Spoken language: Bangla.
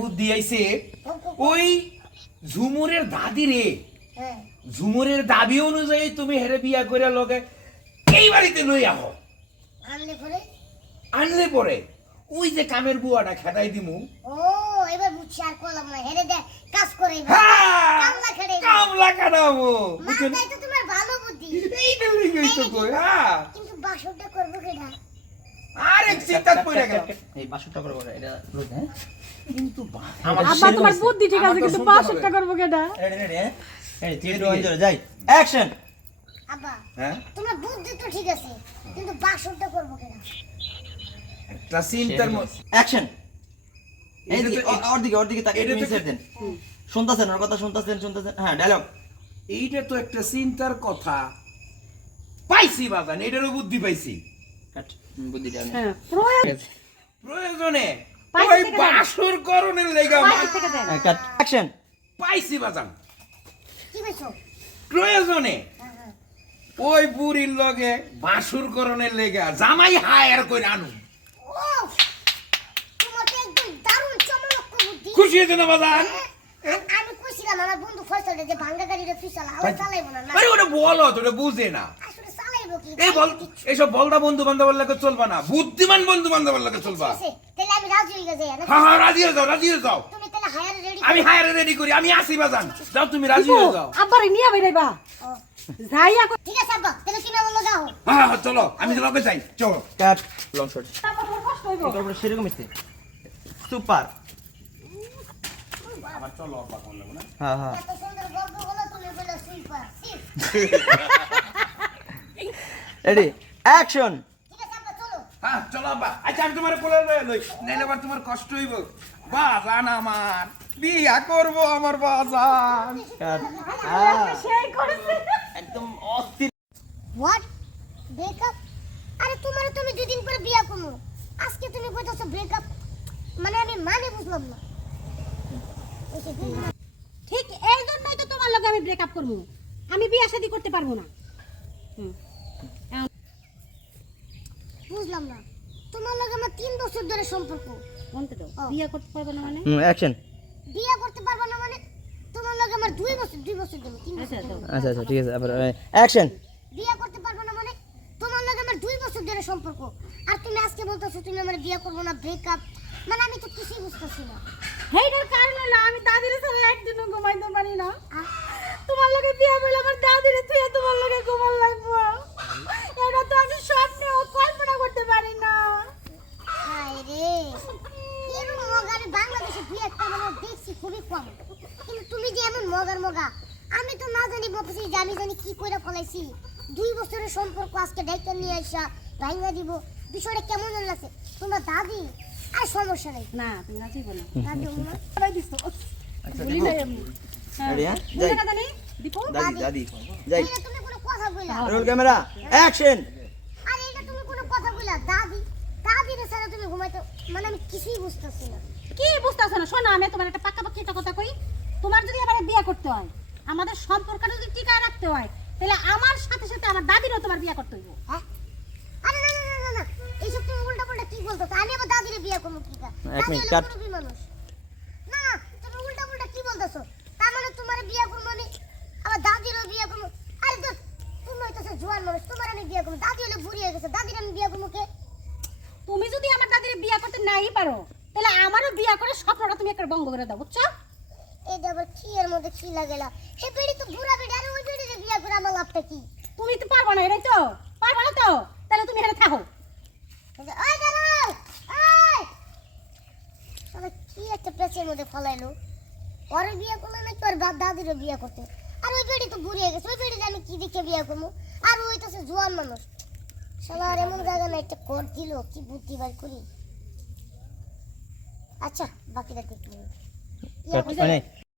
বুদ্ধি আইছে। ওই ঝুমুরের দাদি রে। হ্যাঁ। ঝুমুরের দাবি অনুযায়ী তুমি হেরে বিয়া করে লগে এই বাড়িতে লই আহো। আনলে পরে? আনলে পরে। ওই যে কামের বুয়াটা খেদাই দিমু। ও এবার বুঝছি আর করলাম না হেরে দে কাজ করে। হ্যাঁ কামলা খেড়ে কামলা বুঝছেন মাথায় তো তোমার ভালো বুদ্ধি। এইটা লিখেই তো কই হ্যাঁ। কিন্তু বাসরটা করব কেডা? আরেক চিন্তা পড়ে গেল এই পাঁচশো টাকা করে এটা রোজ হ্যাঁ? কিন্তু আব্বা তোমার বুদ্ধি ঠিক আছে কিন্তু শুনতে পাঁচ হবে। টাকা করব কেটা রেডি রেডি হ্যাঁ রেডি থ্রি টু যাই। অ্যাকশন আব্বা হ্যাঁ? তোমার বুদ্ধি তো ঠিক আছে কিন্তু বাসরটা করব কেডা? একটা চিন্তার অ্যাকশন এই দিকে ওর দিকে ওর দিকে তাকে এটা দেন। শুনতাছেন ওর কথা শুনতাছেন শুনতাছেন। হ্যাঁ ডায়লগ এইটা তো একটা চিন্তার কথা। পাইছি বাগান এটারও বুদ্ধি পাইছি। কাট বুদ্ধিটা হ্যাঁ প্রয়োজন প্রয়োজনে ওই করণের লেগা দেন। হ্যাঁ, কাট অ্যাকশন পাইছি বাজান। কি পেয়েছ প্রয়োজনে হ্যাঁ হ্যাঁ। ওই বুড়ির লগে বাসুর করণের লেগা জামাই হায়ার করে আনু খুশি হয়েছে না বাজান? হ্যাঁ, আমি কইছিলাম আমার বন্ধু ফসল যে ভাঙ্গা গাড়িটা চালা আবার চালাইবো না না। আরে ওটা বলো তো ওটা বুঝে না। আসলে এই বল এইসব বলদা বন্ধু বান্ধবের লাগে চলবা না। বুদ্ধিমান বন্ধু বান্ধবের লাগে চলবা। আছে। তাহলে আমি রাজি হয়ে গেছি হ্যাঁ হ্যাঁ রাজি হয়ে যাও রাজি হয়ে যাও। তুমি তাহলে হায়ার রেডি আমি হায়ারে রেডি করি আমি আসি বাজান। যাও তুমি রাজি হয়ে যাও। আব্বারে নিয়ে বেরাইবা যাইয়া কই- ঠিক আছে আব্বা তাহলে তুমি লগে যাও। হ্যাঁ হ্যাঁ চলো আমি তো লগে যাই চলো। কাট লং শট আব্বা তোমার কষ্ট হইব। তারপরে সেরকম ইস্তে সুপার আবার চলো অবাক করলাম না? হ্যাঁ হ্যাঁ। এত সুন্দর গল্প হলো তুমি বলে সুইপার রেডি অ্যাকশন চলো হ্যাঁ চলো আব্বা। আচ্ছা আমি তোমার কোলে লই। নাইলে আবার তোমার কষ্ট হইব। বাজান আমার বিয়া করব আমার বাজান। কাট হ্যাঁ সেই করেছে। একদম অস্থির। হোয়াট ব্রেকআপ আরে তোমার তুমি দুদিন পরে বিয়া করব। আজকে তুমি কইতাছো ব্রেকআপ মানে আমি মানে বুঝলাম না। ঠিক এই জন্যই তো তোমার লগে আমি ব্রেকআপ করব। আমি বিয়ে শাদী করতে পারব না। হুম। বুঝলাম না। তোমার লগে আমার তিন বছর ধরে সম্পর্ক। বলতে দাও। বিয়ে করতে পারব না মানে? হুম অ্যাকশন বিয়া করতে পারব না মানে তোমার লগে আমার দুই বছর দুই বছর ধরে তিন আচ্ছা বছর আচ্ছা আচ্ছা ঠিক আছে আবার অ্যাকশন বিয়া করতে পারব না মানে তোমার লগে আমার দুই বছর ধরে সম্পর্ক। আর তুমি আজকে বলতেছো তুমি আমার বিয়া করব না ব্রেকআপ মানে আমি তো কিছুই বুঝতেছি না। সেইটার কারণ হলো আমি দাদির সাথে একদিনও ঘুমাইতে পারি না। তোমার লগে বিয়ে বলে আমার দাদির তুই তোমার লগে ঘুমার লাগবো এটা তো আমি স্বপ্নেও কল্পনা করতে পারি না হায় রে এরকম মগা আমি বাংলাদেশে দুই একটা মানে দেখছি খুবই কম। কিন্তু তুমি যে এমন মগার মগা আমি তো না জানি বলতেছি যে আমি জানি কি করে ফলাইছি। দুই বছরের সম্পর্ক আজকে দায়িত্ব নিয়ে আসা ভাঙ্গা দিব। বিষয়টা কেমন লাগছে? তোমরা দাদি? আর সমস্যা নেই। না তুমি না দাদি না সবাই দিছো? বলি আমি। হ্যাঁ। হ্যাঁ? বুঝলে যাই। কথা নেই দীপু। দাদি দাদি। যাই। তুমি কোনো কথা বললা রোল ক্যামেরা অ্যাকশন। আর এটা তুমি কোনো কথা বললা দাদি। দাদি রে ছাড়া তুমি ঘুমাইতে মানে আমি কিছুই বুঝতেছি না। কি বুঝতেছো না? শোনো আমি তোমার একটা পাক্কি একটা কথা কই। তোমার যদি এবারে বিয়ে করতে হয় আমাদের সম্পর্কটা যদি টিকায় রাখতে হয় তাহলে আমার সাথে সাথে আমার দাদিরও তোমার বিয়ে করতে হইব। হ্যাঁ? আরে না না না না না। এইসব তুমি উল্টা পাল্টা কি বলতেছো? আমি আবার দাদিরে বিয়ে করব কি কা এক দাদি মিনিট, কাট। মানুষ। না তুমি উল্টা পাল্টা কি বলতেছো? তার মানে তোমার বিয়ে করব আমি আবার দাদিরও বিয়ে করব। আরে তো তুমি হইতেছো জোয়ান মানুষ তোমার আমি বিয়ে করব। দাদি হলে বুড়ি হয়ে গেছে দাদির আমি বিয়ে করব কে? তুমি যদি আমার দাদির বিয়ে করতে নাই পারো তাহলে আমারও বিয়ে করে স্বপ্নটা তুমি একটা বঙ্গ করে দাও বুঝছ? এই আবার কি এর মধ্যে কি লাগেলা হে বেড়ি তো বুড়া বেড়ি আরে ওই বেড়িরে বিয়ে করে আমার লাভটা কি? তুমি তো পারব না এটাই তো পারব না তো? তাহলে তুমি এখানে থাকো। ওই দাঁড়াও ওই শালা কি একটা পেঁচের মধ্যে ফলাইলো? ওর বিয়ে করলে নাকি ওর বাপ দাদিরও বিয়ে করতে। আর ওই বেড়ি তো বুড়িয়ে গেছে ওই বেড়ি আমি কি দেখে বিয়ে করব? আর ওই তো সে জোয়ান মানুষ। শালা আর এমন জায়গা না একটা কর দিল কি বুদ্ধি বার করি? আচ্ছা বাকিটা দেখব কাট মানে